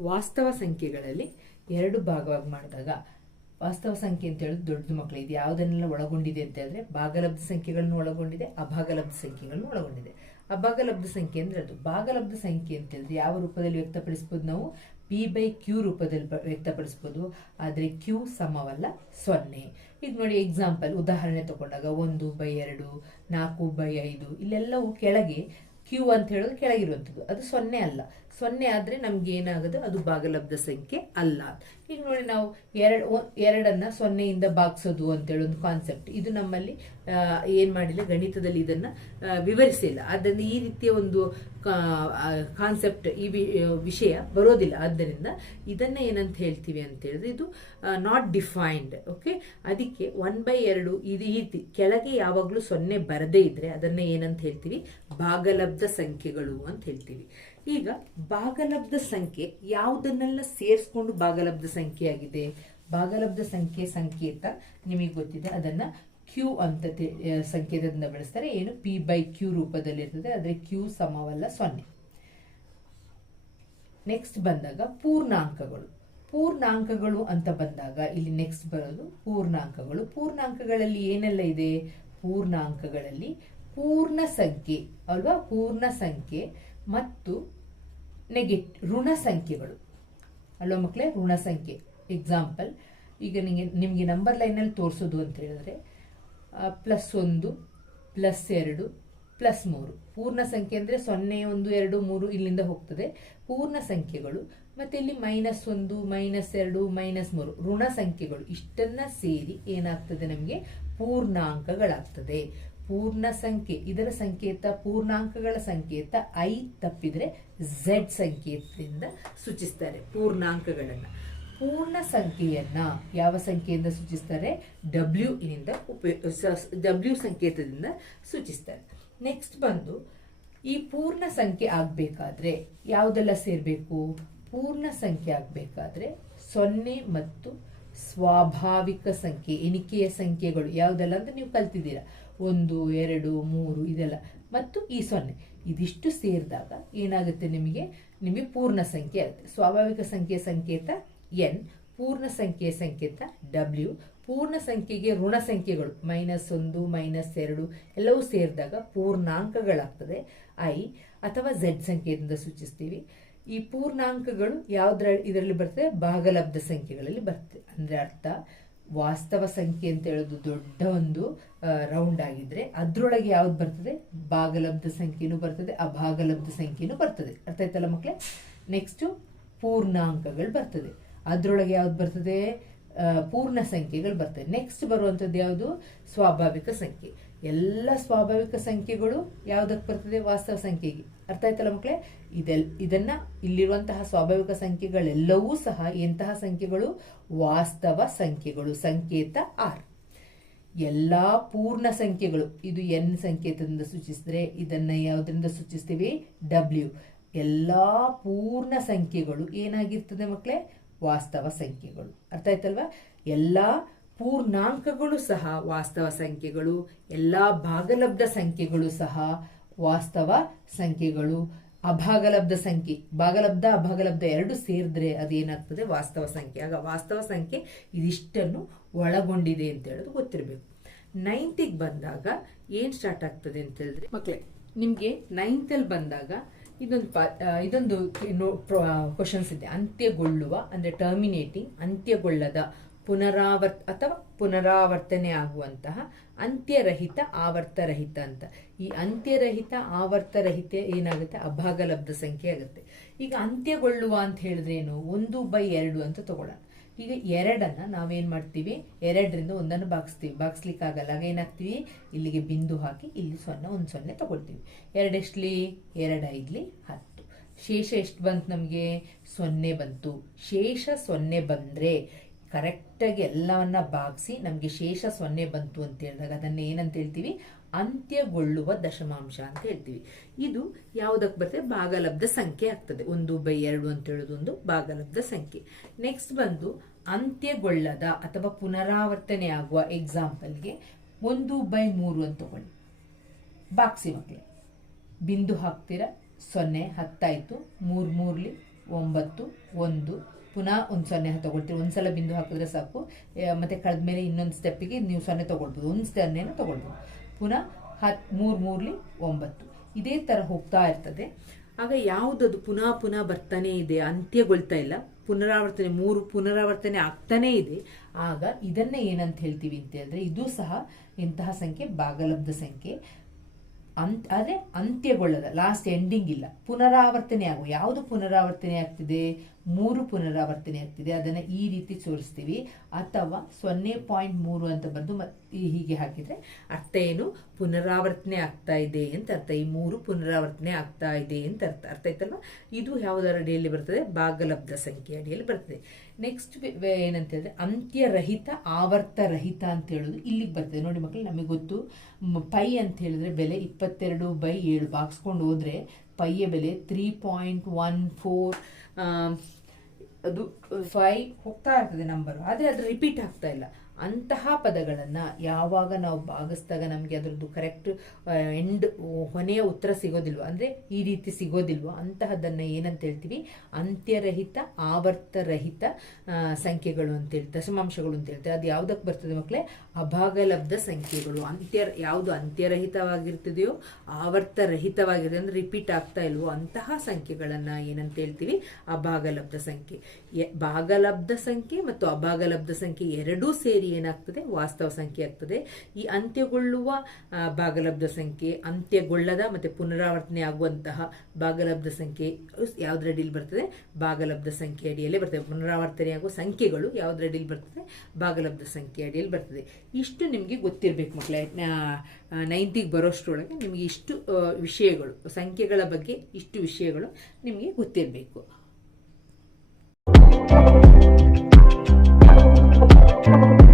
ವಾಸ್ತವ ಸಂಖ್ಯೆಗಳಲ್ಲಿ ಎರಡು ಭಾಗವಾಗಿ ಮಾಡಿದಾಗ, ವಾಸ್ತವ ಸಂಖ್ಯೆ ಅಂತ ಹೇಳಿದ್ರೆ ದೊಡ್ಡ ಮಕ್ಕಳು ಇದು ಯಾವುದನ್ನೆಲ್ಲ ಒಳಗೊಂಡಿದೆ ಅಂತ ಹೇಳಿದ್ರೆ, ಭಾಗಲಬ್ಧ ಸಂಖ್ಯೆಗಳನ್ನು ಒಳಗೊಂಡಿದೆ, ಅಭಾಗಲಬ್ಧ ಸಂಖ್ಯೆಗಳನ್ನು ಒಳಗೊಂಡಿದೆ. ಅಭಾಗಲಬ್ಧ ಸಂಖ್ಯೆ ಅಂದರೆ ಅದು. ಭಾಗಲಬ್ಧ ಸಂಖ್ಯೆ ಅಂತ ಹೇಳಿದ್ರೆ ಯಾವ ರೂಪದಲ್ಲಿ ವ್ಯಕ್ತಪಡಿಸ್ಬೋದು ನಾವು? ಪಿ ಬೈ ಕ್ಯೂ ರೂಪದಲ್ಲಿ ವ್ಯಕ್ತಪಡಿಸ್ಬೋದು. ಆದರೆ ಕ್ಯೂ ಸಮವಲ್ಲ, ಸೊನ್ನೆ. ಈಗ ನೋಡಿ ಎಕ್ಸಾಂಪಲ್ ಉದಾಹರಣೆ ತಗೊಂಡಾಗ ಒಂದು ಬೈ ಎರಡು, ನಾಲ್ಕು ಬೈ ಐದು, ಇಲ್ಲೆಲ್ಲವೂ ಕೆಳಗೆ ಕ್ಯೂ ಅಂತ ಹೇಳೋದು ಕೆಳಗಿರುವಂಥದ್ದು. ಅದು ಸೊನ್ನೆ ಅಲ್ಲ. ಸೊನ್ನೆ ಆದರೆ ನಮ್ಗೆ ಏನಾಗೋದು? ಅದು ಭಾಗಲಬ್ಧ ಸಂಖ್ಯೆ ಅಲ್ಲ. ಈಗ ನೋಡಿ ನಾವು ಎರಡು ಎರಡನ್ನ ಸೊನ್ನೆಯಿಂದ ಭಾಗಿಸೋದು ಅಂತೇಳಿ ಒಂದು ಕಾನ್ಸೆಪ್ಟ್ ಇದು ನಮ್ಮಲ್ಲಿ ಏನು ಮಾಡಿಲ್ಲ, ಗಣಿತದಲ್ಲಿ ಇದನ್ನ ವಿವರಿಸಿಲ್ಲ. ಆದ್ದರಿಂದ ಈ ರೀತಿಯ ಒಂದು ಕಾನ್ಸೆಪ್ಟ್ ಈ ವಿಷಯ ಬರೋದಿಲ್ಲ. ಆದ್ದರಿಂದ ಇದನ್ನ ಏನಂತ ಹೇಳ್ತೀವಿ ಅಂತ ಹೇಳಿದ್ರೆ ಇದು ನಾಟ್ ಡಿಫೈನ್ಡ್ ಓಕೆ ಅದಕ್ಕೆ ಒನ್ ಬೈ ಎರಡು ಇದು ರೀತಿ, ಕೆಳಗೆ ಯಾವಾಗಲೂ ಸೊನ್ನೆ ಬರದೇ ಇದ್ರೆ ಅದನ್ನ ಏನಂತ ಹೇಳ್ತೀವಿ? ಭಾಗಲಬ್ಧ ಸಂಖ್ಯೆಗಳು ಅಂತ ಹೇಳ್ತೀವಿ. ಈಗ ಭಾಗಲಬ್ಧ ಸಂಖ್ಯೆ ಯಾವುದನ್ನೆಲ್ಲ ಸೇರಿಸ್ಕೊಂಡು ಭಾಗಲಬ್ಧ ಸಂಖ್ಯೆ ಆಗಿದೆ ಭಾಗಲಬ್ಧ ಸಂಖ್ಯೆ ಸಂಕೇತ ನಿಮಗೆ ಗೊತ್ತಿದೆ. ಅದನ್ನ ಕ್ಯೂ ಅಂತ ಸಂಕೇತದಿಂದ ಬಳಸ್ತಾರೆ. ಏನು? ಪಿ ಬೈ ಕ್ಯೂ ರೂಪದಲ್ಲಿರ್ತದೆ. ಆದರೆ ಕ್ಯೂ ಸಮವಲ್ಲ ಸೊನ್ನೆ. ನೆಕ್ಸ್ಟ್ ಬಂದಾಗ ಪೂರ್ಣಾಂಕಗಳು. ಪೂರ್ಣಾಂಕಗಳು ಅಂತ ಬಂದಾಗ ಇಲ್ಲಿ ನೆಕ್ಸ್ಟ್ ಬರೋದು ಪೂರ್ಣಾಂಕಗಳು. ಪೂರ್ಣಾಂಕಗಳಲ್ಲಿ ಏನೆಲ್ಲ ಇದೆ? ಪೂರ್ಣಾಂಕಗಳಲ್ಲಿ ಪೂರ್ಣ ಸಂಖ್ಯೆ, ಅಲ್ವಾ? ಪೂರ್ಣ ಸಂಖ್ಯೆ ಮತ್ತು ನೆಗೆಟ್, ಋಣ ಸಂಖ್ಯೆಗಳು. ಅಲ್ವಾ ಮಕ್ಕಳೇ ಋಣ ಸಂಖ್ಯೆ. ಎಕ್ಸಾಂಪಲ್ ಈಗ ನಿಮಗೆ ನಿಮಗೆ ನಂಬರ್ ಲೈನಲ್ಲಿ ತೋರಿಸೋದು ಅಂತ ಹೇಳಿದ್ರೆ ಪ್ಲಸ್ ಒಂದು ಪ್ಲಸ್ ಎರಡು ಪ್ಲಸ್ ಮೂರು. ಪೂರ್ಣ ಸಂಖ್ಯೆ ಅಂದರೆ ಸೊನ್ನೆ, ಒಂದು, ಎರಡು, ಮೂರು ಇಲ್ಲಿಂದ ಹೋಗ್ತದೆ. ಪೂರ್ಣ ಸಂಖ್ಯೆಗಳು, ಮತ್ತೆ ಇಲ್ಲಿ ಮೈನಸ್ ಒಂದು ಮೈನಸ್ ಎರಡು ಮೈನಸ್ ಮೂರು. ಋಣ ಸಂಖ್ಯೆಗಳು ಇಷ್ಟನ್ನು ಸೇರಿ ಏನಾಗ್ತದೆ ನಮಗೆ? ಪೂರ್ಣಾಂಕಗಳಾಗ್ತದೆ. ಪೂರ್ಣ ಸಂಖ್ಯೆ, ಇದರ ಸಂಕೇತ, ಪೂರ್ಣಾಂಕಗಳ ಸಂಕೇತ ಐ ತಪ್ಪಿದ್ರೆ ಝೆಡ್ ಸಂಖ್ಯೆಯಿಂದ ಸೂಚಿಸ್ತಾರೆ ಪೂರ್ಣಾಂಕಗಳನ್ನು. ಪೂರ್ಣ ಸಂಖ್ಯೆಯನ್ನ ಯಾವ ಸಂಖ್ಯೆಯಿಂದ ಸೂಚಿಸ್ತಾರೆ? ಡಬ್ಲ್ಯೂ ಇಂದ ಡಬ್ಲ್ಯೂ ಸಂಕೇತದಿಂದ ಸೂಚಿಸ್ತಾರೆ. ನೆಕ್ಸ್ಟ್ ಬಂದು ಈ ಪೂರ್ಣ ಸಂಖ್ಯೆ ಆಗಬೇಕಾದ್ರೆ ಯಾವುದೆಲ್ಲ ಸೇರಬೇಕು? ಪೂರ್ಣ ಸಂಖ್ಯೆ ಆಗಬೇಕಾದ್ರೆ ಸೊನ್ನೆ ಮತ್ತು ಸ್ವಾಭಾವಿಕ ಸಂಖ್ಯೆ, ಎಣಿಕೆಯ ಸಂಖ್ಯೆಗಳು ಯಾವುದೆಲ್ಲ ಅಂತ ನೀವು ಕಲ್ತಿದ್ದೀರಾ? ಒಂದು, ಎರಡು, ಮೂರು, ಇದೆಲ್ಲ. ಮತ್ತು ಈ ಸೊನ್ನೆ. ಇದಿಷ್ಟು ಸೇರಿದಾಗ ಏನಾಗುತ್ತೆ ನಿಮಗೆ? ನಿಮಗೆ ಪೂರ್ಣ ಸಂಖ್ಯೆ ಆಗುತ್ತೆ ಸ್ವಾಭಾವಿಕ ಸಂಖ್ಯೆ ಸಂಕೇತ ಎನ್, ಪೂರ್ಣ ಸಂಖ್ಯೆಯ ಸಂಕೇತ ಡಬ್ಲ್ಯೂ, ಪೂರ್ಣ ಸಂಖ್ಯೆಗೆ ಋಣ ಸಂಖ್ಯೆಗಳು, ಮೈನಸ್ ಒಂದು, ಮೈನಸ್ ಎರಡು, ಎಲ್ಲವೂ ಸೇರಿದಾಗ ಪೂರ್ಣಾಂಕಗಳಾಗ್ತದೆ. ಐ ಅಥವಾ ಝೆಡ್ ಸಂಖ್ಯೆಯಿಂದ ಸೂಚಿಸ್ತೀವಿ. ಈ ಪೂರ್ಣಾಂಕಗಳು ಯಾವುದ್ರ ಇದರಲ್ಲಿ ಬರ್ತದೆ? ಭಾಗಲಬ್ಧ ಸಂಖ್ಯೆಗಳಲ್ಲಿ ಬರ್ತದೆ. ಅಂದರೆ ಅರ್ಥ ವಾಸ್ತವ ಸಂಖ್ಯೆ ಅಂತ ಹೇಳೋದು ದೊಡ್ಡ ಒಂದು ರೌಂಡ್ ಆಗಿದ್ರೆ ಅದರೊಳಗೆ ಯಾವ್ದು ಬರ್ತದೆ? ಭಾಗಲಬ್ಧ ಸಂಖ್ಯೆನೂ ಬರ್ತದೆ, ಅಭಾಗಲಬ್ಧ ಸಂಖ್ಯೆನೂ ಬರ್ತದೆ. ಅರ್ಥ ಆಯ್ತಲ್ಲ ಮಕ್ಕಳೇ ನೆಕ್ಸ್ಟ್ ಪೂರ್ಣಾಂಕಗಳು ಬರ್ತದೆ. ಅದರೊಳಗೆ ಯಾವ್ದು ಬರ್ತದೆ? ಪೂರ್ಣ ಸಂಖ್ಯೆಗಳು ಬರ್ತದೆ. ನೆಕ್ಸ್ಟ್ ಬರುವಂಥದ್ದು ಯಾವುದು? ಸ್ವಾಭಾವಿಕ ಸಂಖ್ಯೆ. ಎಲ್ಲ ಸ್ವಾಭಾವಿಕ ಸಂಖ್ಯೆಗಳು ಯಾವುದಕ್ಕೆ ಬರ್ತದೆ? ವಾಸ್ತವ ಸಂಖ್ಯೆಗೆ. ಅರ್ಥ ಆಯ್ತಲ್ಲ ಮಕ್ಕಳೇ ಇದೆಲ್, ಇದನ್ನ ಇಲ್ಲಿರುವಂತಹ ಸ್ವಾಭಾವಿಕ ಸಂಖ್ಯೆಗಳೆಲ್ಲವೂ ಸಹ ಎಂತಹ ಸಂಖ್ಯೆಗಳು? ವಾಸ್ತವ ಸಂಖ್ಯೆಗಳು, ಸಂಕೇತ ಆರ್. ಎಲ್ಲಾ ಪೂರ್ಣ ಸಂಖ್ಯೆಗಳು, ಇದು ಎನ್ ಸಂಕೇತದಿಂದ ಸೂಚಿಸಿದ್ರೆ ಇದನ್ನ ಯಾವುದರಿಂದ ಸೂಚಿಸ್ತೀವಿ? ಡಬ್ಲ್ಯೂ. ಎಲ್ಲಾ ಪೂರ್ಣ ಸಂಖ್ಯೆಗಳು ಏನಾಗಿರ್ತದೆ ಮಕ್ಕಳೇ ವಾಸ್ತವ ಸಂಖ್ಯೆಗಳು. ಅರ್ಥ ಆಯ್ತಲ್ವಾ? ಎಲ್ಲಾ ಪೂರ್ಣಾಂಕಗಳು ಸಹ ವಾಸ್ತವ ಸಂಖ್ಯೆಗಳು, ಎಲ್ಲಾ ಭಾಗಲಬ್ಧ ಸಂಖ್ಯೆಗಳು ಸಹ ವಾಸ್ತವ ಸಂಖ್ಯೆಗಳು, ಅಭಾಗಲಬ್ಧ ಸಂಖ್ಯೆ. ಭಾಗಲಬ್ಧ, ಅಭಾಗಲಬ್ಧ ಎರಡು ಸೇರಿದ್ರೆ ಅದೇನಾಗ್ತದೆ ವಾಸ್ತವ ಸಂಖ್ಯೆ. ಆಗ ವಾಸ್ತವ ಸಂಖ್ಯೆ ಇದಿಷ್ಟನ್ನು ಒಳಗೊಂಡಿದೆ ಅಂತ ಹೇಳೋದು ಗೊತ್ತಿರಬೇಕು. ನೈನ್ತಿಗೆ ಬಂದಾಗ ಏನ್ ಸ್ಟಾರ್ಟ್ ಆಗ್ತದೆ ಅಂತ ಹೇಳಿದ್ರೆ ಮಕ್ಕಳೇ ನಿಮ್ಗೆ ನೈನ್ತ್ ಅಲ್ಲಿ ಬಂದಾಗ ಇದೊಂದು ಇದೊಂದು ಕ್ವಶನ್ಸ್ ಇದೆ. ಅಂತ್ಯಗೊಳ್ಳುವ, ಅಂದ್ರೆ ಟರ್ಮಿನೇಟಿಂಗ್ ಅಂತ್ಯಗೊಳ್ಳದ ಪುನರಾವರ್ತ ಅಥವಾ ಪುನರಾವರ್ತನೆ ಆಗುವಂತಹ ಅಂತ್ಯರಹಿತ ಆವರ್ತರಹಿತ ಅಂತ. ಈ ಅಂತ್ಯರಹಿತ ಆವರ್ತರಹಿತ ಏನಾಗುತ್ತೆ? ಅಭಾಗಲಬ್ಧ ಸಂಖ್ಯೆ ಆಗುತ್ತೆ. ಈಗ ಅಂತ್ಯಗೊಳ್ಳುವ ಅಂತ ಹೇಳಿದ್ರೆ ಏನು? ಒಂದು ಬೈ ಎರಡು ಅಂತ ತಗೊಳ್ಳೋಣ. ಈಗ ಎರಡನ್ನು ನಾವೇನು ಮಾಡ್ತೀವಿ? ಎರಡರಿಂದ ಒಂದನ್ನು ಬಾಗಿಸ್ತೀವಿ ಬಾಗಿಸ್ಲಿಕ್ಕಾಗಲ್ಲ ಆಗ ಏನಾಗ್ತೀವಿ? ಇಲ್ಲಿಗೆ ಬಿಂದು ಹಾಕಿ ಇಲ್ಲಿ ಸೊನ್ನೆ, ಒಂದು ಸೊನ್ನೆ ತಗೊಳ್ತೀವಿ. ಎರಡೆಷ್ಟಲಿ ಎರಡು ಐದ್ಲಿ? ಹತ್ತು. ಶೇಷ ಎಷ್ಟು ಬಂತು ನಮಗೆ? ಸೊನ್ನೆ ಬಂತು. ಶೇಷ ಸೊನ್ನೆ ಬಂದ್ರೆ ಕರೆಕ್ಟಾಗಿ ಎಲ್ಲವನ್ನ ಬಾಗಿಸಿ ನಮಗೆ ಶೇಷ ಸೊನ್ನೆ ಬಂತು ಅಂತ ಹೇಳಿದಾಗ ಅದನ್ನ ಏನಂತ ಹೇಳ್ತೀವಿ? ಅಂತ್ಯಗೊಳ್ಳುವ ದಶಮಾಂಶ ಅಂತ ಹೇಳ್ತೀವಿ. ಇದು ಯಾವುದಕ್ಕೆ ಬರ್ತದೆ ಭಾಗಲಬ್ಧ ಸಂಖ್ಯೆ ಆಗ್ತದೆ. ಒಂದು ಬೈ ಎರಡು ಅಂತ ಹೇಳೋದು ಒಂದು ಭಾಗಲಬ್ಧ ಸಂಖ್ಯೆ. ನೆಕ್ಸ್ಟ್ ಬಂದು ಅಂತ್ಯಗೊಳ್ಳದ ಅಥವಾ ಪುನರಾವರ್ತನೆ ಆಗುವ ಎಕ್ಸಾಂಪಲ್ಗೆ ಒಂದು ಬೈ ಮೂರು ಅಂತ ತಗೊಳ್ಳಿ. ಬಾಕ್ಸಿ ಮಕ್ಕಳು ಬಿಂದು ಹಾಕ್ತೀರಾ? ಸೊನ್ನೆ ಹತ್ತಾಯ್ತು. ಮೂರು ಮೂರ್ಲಿ ಒಂಬತ್ತು, ಒಂದು ಪುನಃ ಒಂದು ಸೊನ್ನೆ ತಗೊಳ್ತೀವಿ. ಒಂದು ಸಲ ಬಿಂದು ಹಾಕಿದ್ರೆ ಸಾಕು. ಮತ್ತು ಕಳೆದ ಮೇಲೆ ಇನ್ನೊಂದು ಸ್ಟೆಪ್ಪಿಗೆ ನೀವು ಸೊನ್ನೆ ತೊಗೊಳ್ಬೋದು. ಒಂದು ಸೊನ್ನೆನ ತೊಗೊಳ್ಬೋದು. ಪುನಃ ಹತ್, ಮೂರು, ಮೂರಲಿ ಒಂಬತ್ತು. ಇದೇ ಥರ ಹೋಗ್ತಾ ಇರ್ತದೆ. ಆಗ ಯಾವುದದು ಪುನಃ ಪುನಃ ಬರ್ತಾನೆ ಇದೆ, ಅಂತ್ಯಗೊಳ್ತಾ ಇಲ್ಲ. ಪುನರಾವರ್ತನೆ, ಮೂರು ಪುನರಾವರ್ತನೆ ಆಗ್ತಾನೇ ಇದೆ. ಆಗ ಇದನ್ನೇ ಏನಂತ ಹೇಳ್ತೀವಿ ಅಂತ ಹೇಳಿದ್ರೆ, ಇದು ಸಹ ಇಂತಹ ಸಂಖ್ಯೆ ಭಾಗಲಬ್ಧ ಸಂಖ್ಯೆ. ಅಂತ್, ಆದರೆ ಅಂತ್ಯಗೊಳ್ಳದ ಲಾಸ್ಟ್ ಎಂಡಿಂಗ್ ಇಲ್ಲ. ಪುನರಾವರ್ತನೆ ಆಗುವ, ಯಾವುದು ಪುನರಾವರ್ತನೆ ಆಗ್ತಿದೆ? ಮೂರು ಪುನರಾವರ್ತನೆ ಆಗ್ತಿದೆ. ಅದನ್ನು ಈ ರೀತಿ ತೋರಿಸ್ತೀವಿ. ಅಥವಾ ಸೊನ್ನೆ ಪಾಯಿಂಟ್ ಮೂರು ಅಂತ ಬಂದು ಮತ್ತೆ ಹೀಗೆ ಹಾಕಿದರೆ ಅರ್ಥ ಏನು? ಪುನರಾವರ್ತನೆ ಆಗ್ತಾ ಇದೆ ಅಂತ ಅರ್ಥ. ಈ ಮೂರು ಪುನರಾವರ್ತನೆ ಆಗ್ತಾ ಇದೆ ಅಂತ ಅರ್ಥ. ಅರ್ಥ ಆಯ್ತಲ್ವ? ಇದು ಯಾವುದರ ಅಡಿಯಲ್ಲಿ ಬರ್ತದೆ? ಭಾಗಲಬ್ಧ ಸಂಖ್ಯೆ ಅಡಿಯಲ್ಲಿ ಬರ್ತದೆ. ನೆಕ್ಸ್ಟ್ ಏನಂತ ಹೇಳಿದ್ರೆ ಅಂತ್ಯರಹಿತ, ಆವರ್ತರಹಿತ ಅಂತ ಹೇಳೋದು ಇಲ್ಲಿಗೆ ಬರ್ತದೆ. ನೋಡಿ ಮಕ್ಕಳು ನಮಗೆ ಗೊತ್ತು. ಪೈ ಅಂತ ಹೇಳಿದ್ರೆ ಬೆಲೆ ಇಪ್ಪತ್ತೆರಡು ಬೈ ಏಳು. ಬಾಗಿಸ್ಕೊಂಡು ಹೋದ್ರೆ ಪೈಯ ಬೆಲೆ ತ್ರೀ ಪಾಯಿಂಟ್ ಒನ್ ಫೋರ್ ಅದು ಫೈ ಹೋಗ್ತಾ ಇರ್ತದೆ ನಂಬರು ಆದರೆ ಅದು ರಿಪೀಟ್ ಆಗ್ತಾ ಇಲ್ಲ. ಅಂತಹ ಪದಗಳನ್ನು ಯಾವಾಗ ನಾವು ಭಾಗಿಸಿದಾಗ ನಮಗೆ ಅದರದ್ದು ಕರೆಕ್ಟ್ ಎಂಡ್ ಹೊನೆಯ ಉತ್ತರ ಸಿಗೋದಿಲ್ವ? ಅಂದರೆ ಈ ರೀತಿ ಸಿಗೋದಿಲ್ವ? ಅಂತಹದ್ದನ್ನು ಏನಂತ ಹೇಳ್ತೀವಿ? ಅಂತ್ಯರಹಿತ, ಆವರ್ತರಹಿತ ಸಂಖ್ಯೆಗಳು ಅಂತೇಳಿ ದಶಮಾಂಶಗಳು ಅಂತ ಹೇಳ್ತಾರೆ ಅದು ಯಾವುದಕ್ಕೆ ಬರ್ತದೆ ಮಕ್ಕಳೇ ಅಭಾಗಲಬ್ಧ ಸಂಖ್ಯೆಗಳು. ಅಂತ್ಯ ಯಾವುದು ಅಂತ್ಯರಹಿತವಾಗಿರ್ತದೆಯೋ, ಆವರ್ತರಹಿತವಾಗಿರ್ತದೆ. ಅಂದರೆ ರಿಪೀಟ್ ಆಗ್ತಾ ಇಲ್ವೋ, ಅಂತಹ ಸಂಖ್ಯೆಗಳನ್ನು ಏನಂತ ಹೇಳ್ತೀವಿ? ಅಭಾಗಲಬ್ಧ ಸಂಖ್ಯೆ. ಭಾಗಲಬ್ಧ ಸಂಖ್ಯೆ ಮತ್ತು ಅಭಾಗಲಬ್ಧ ಸಂಖ್ಯೆ ಎರಡೂ ಸೇರಿ ಏನಾಗ್ತದೆ? ವಾಸ್ತವ ಸಂಖ್ಯೆ ಆಗ್ತದೆ. ಈ ಅಂತ್ಯಗೊಳ್ಳುವ ಭಾಗಲಬ್ಧ ಸಂಖ್ಯೆ, ಅಂತ್ಯಗೊಳ್ಳದ ಮತ್ತೆ ಪುನರಾವರ್ತನೆ ಆಗುವಂತಹ ಭಾಗಲಬ್ಧ ಸಂಖ್ಯೆ ಯಾವುದರ ಅಡಿಯಲ್ಲಿ ಬರ್ತದೆ? ಭಾಗಲಬ್ಧ ಸಂಖ್ಯೆ ಅಡಿಯಲ್ಲೇ ಬರ್ತದೆ. ಪುನರಾವರ್ತನೆ ಆಗುವ ಸಂಖ್ಯೆಗಳು ಯಾವುದರ ಅಡಿಯಲ್ಲಿ ಬರ್ತದೆ? ಭಾಗಲಬ್ಧ ಸಂಖ್ಯೆ ಅಡಿಯಲ್ಲಿ ಬರ್ತದೆ. ಇಷ್ಟು ನಿಮಗೆ ಗೊತ್ತಿರಬೇಕು ಮಕ್ಕಳೇ ನೈನ್ತಿಗೆ ಬರೋಷ್ಟರೊಳಗೆ ನಿಮಗೆ ಇಷ್ಟು ವಿಷಯಗಳು, ಸಂಖ್ಯೆಗಳ ಬಗ್ಗೆ ಇಷ್ಟು ವಿಷಯಗಳು ನಿಮಗೆ ಗೊತ್ತಿರಬೇಕು. Thank you.